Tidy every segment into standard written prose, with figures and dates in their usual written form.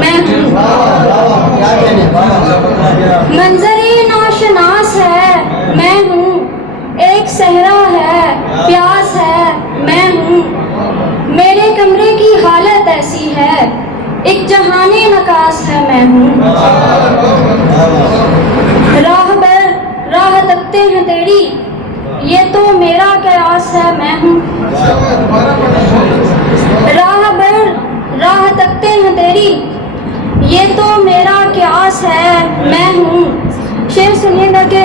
मैं हूँ। मंजरे नाशनास है मैं हूँ, एक सहरा है प्यास है मैं हूँ। मेरे कमरे की हालत ऐसी है, एक जहाने नकास है मैं हूँ। राह बर राह तकते हैं तेरी, ये तो मेरा कयास है मैं हूँ। राह बर राह तकते हैं तेरी, ये तो मेरा कयास है मैं हूँ। शेर सुनिएगा कि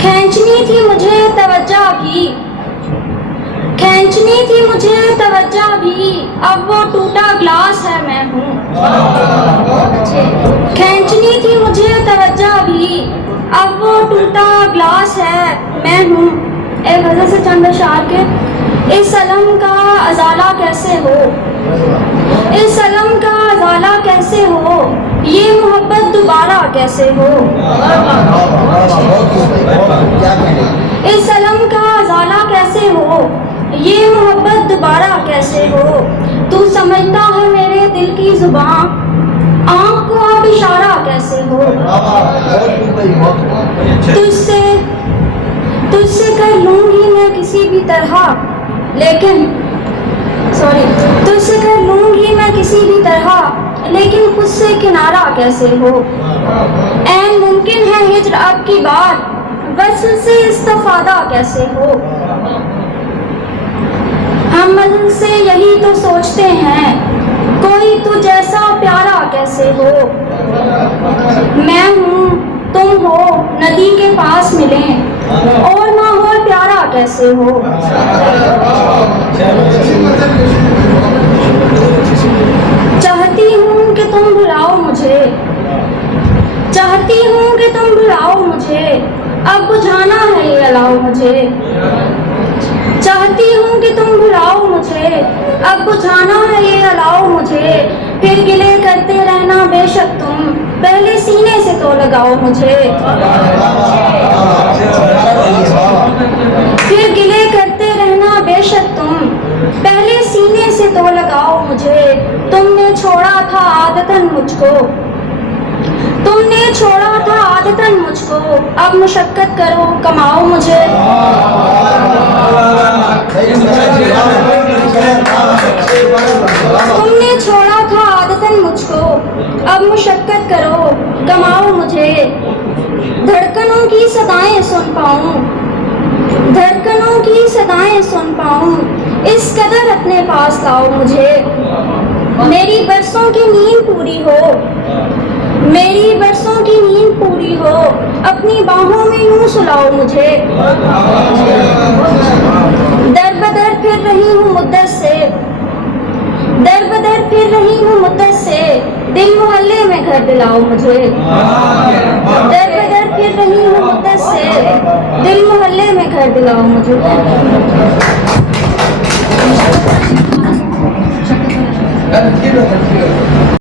खींचनी थी मुझे तवज्जो भी, खींचनी थी मुझे तवज्जो भी, अब वो टूटा ग्लास है मैं हूँ। खींचनी थी मुझे तवज्जो भी, अब वो टूटा ग्लास है मैं हूँ। एक गज़ल से चंद अशआर के। इस अलम का अजाला कैसे हो, इस अलम का अजाला कैसे हो, ये मोहब्बत दोबारा कैसे हो। इस अलम का अजाला कैसे हो, ये मोहब्बत दोबारा कैसे हो। तू समझता है मेरे दिल की जुबान, आँख को अब इशारा कैसे हो। तुझसे तुझसे कर लूंगी मैं किसी भी तरह, लेकिन तुझसे कर लूंगी मैं किसी भी तरह, लेकिन खुद से किनारा कैसे हो। ऐन मुमकिन है हिज्र अब की बार, वस्ल से इस्तिफादा कैसे हो। हम मन से यही तो सोचते हैं, कोई तू जैसा प्यारा कैसे हो। मैं हूँ तुम हो नदी के पास मिलें, और माहौल प्यारा कैसे हो। चाहती हूँ कि तुम बुलाओ मुझे, चाहती हूँ कि तुम बुलाओ मुझे, अब बुझाना है ये अलाओ मुझे। चाहती हूँ कि तुम बुलाओ मुझे, अब बुझाना है ये अलाओ मुझे। फिर गिले करते रहना बेशक तुम, पहले सीने से तो लगाओ मुझे। फिर गिले करते रहना बेशक तुम, पहले सीने से तो लगाओ मुझे। तुमने छोड़ा था आदतन मुझको, तुमने छोड़ा था आदतन मुझको, अब मुशक्कत करो कमाओ मुझे। तुमने छोड़ा था आदतन मुझको, अब मुशक्कत करो कमाओ मुझे। धड़कनों की सदाएं सुन पाऊं, धड़कनों की सदाएं सुन पाऊं, इस कदर अपने पास लाओ मुझे। मेरी बरसों की नींद पूरी हो, मेरी बरसों की नींद पूरी हो, अपनी बाहों में यूं सुलाओ मुझे। दर बदर फिर रही हूँ मुद्दत से, दर बदर फिर रही हूँ मुद्दत से, दिल मोहल्ले में घर दिलाओ मुझे। दर बदर फिर रही हूँ मुद्दत से, दिल मोहल्ले में घर दिलाओ मुझे।